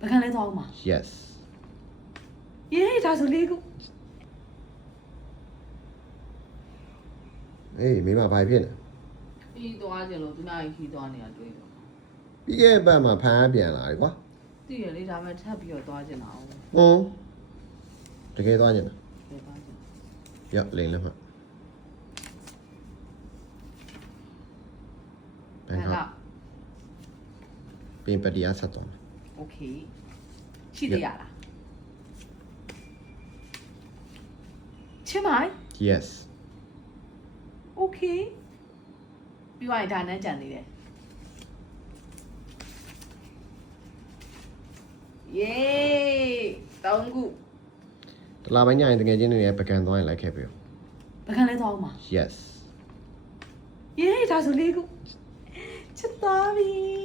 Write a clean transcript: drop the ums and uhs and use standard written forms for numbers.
ပကံလဲသွားအောင်ပါ Yes ရေးဒါဆိုလေးခု အေးမိမဘာဖြစ်လဲ ပြီးသွားကြလို့သူနာကြီးခီးသွားနေတာတွေ့တော့ ပြီးခဲ့တဲ့ဘက်မှာဖမ်းပြန်လာတယ်ကွာ သိရလေဒါမှထပ်ပြီးတော့သွားကြတာအောင် တကယ်သွားကြတယ် ပဲသွားကြ ရောက်လိမ့်လက်မှဘန်ကောက်ပြင်ပတီးဆက်သွားမယ် โอเคရှိသေးရလားချင်းမိုင် Yes โอเคပြီးသွားရင်ဒါနဲ့ကြံနေတယ်ယေးတောင်းခု တလာပိုင်းညရင်တကယ်ချင်းတွေရဲ့ပကံသွားရင်လိုက်ခဲ့ပြီ ပကံလဲသွားအောင်ပါ Yes ရေးဒါဆိုလေးခုချစ်သွားပြီ